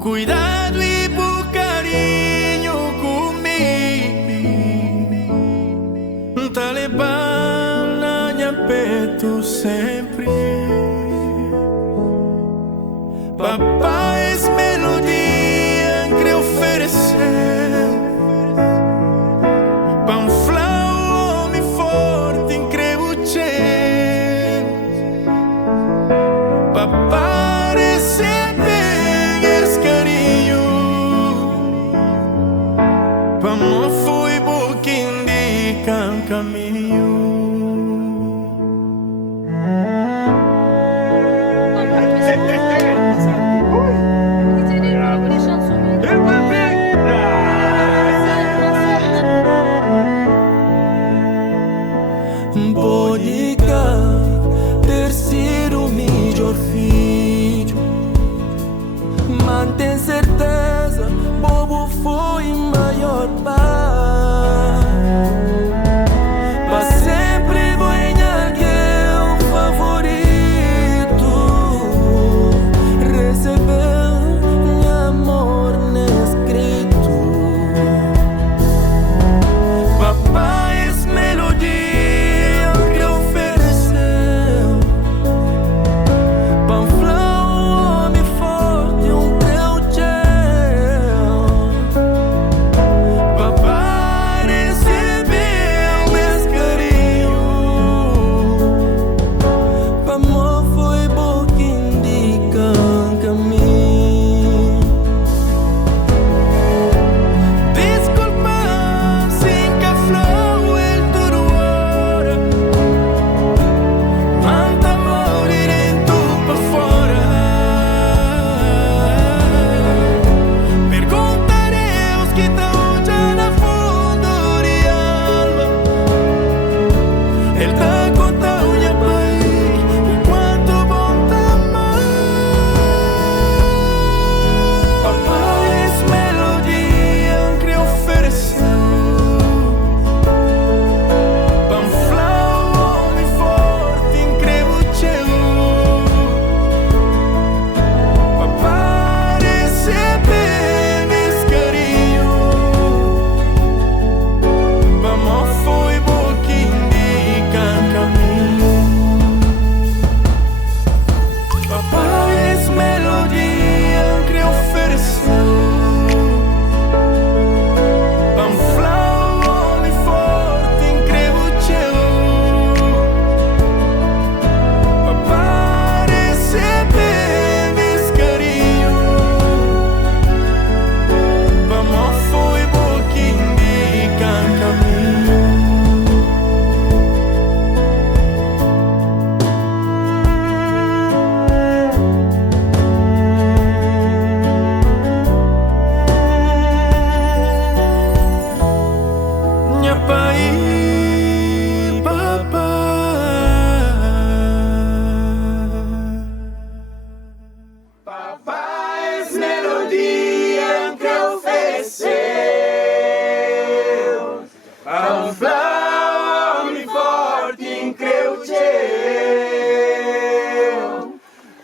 cuidado e por carinho comigo, tá levando na minha peito sempre. Papai, essa melodia que ofereceu pra um flow homem forte, incrível tchê. Papai, receber esse carinho, pra mim foi bom que indica um caminho. Pode ter sido o melhor filho, mantém certeza, bobo foi maior pai. Mas sempre vou em alguém favorito, receber meu amor nescrito. Papai, essa melodia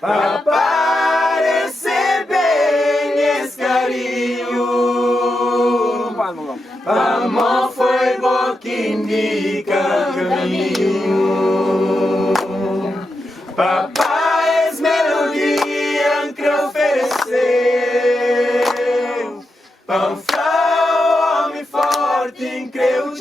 para receber esse carinho. Amor foi bom que indica caminho. Papai, essa melodia que ofereceu, para um homem forte, incrível.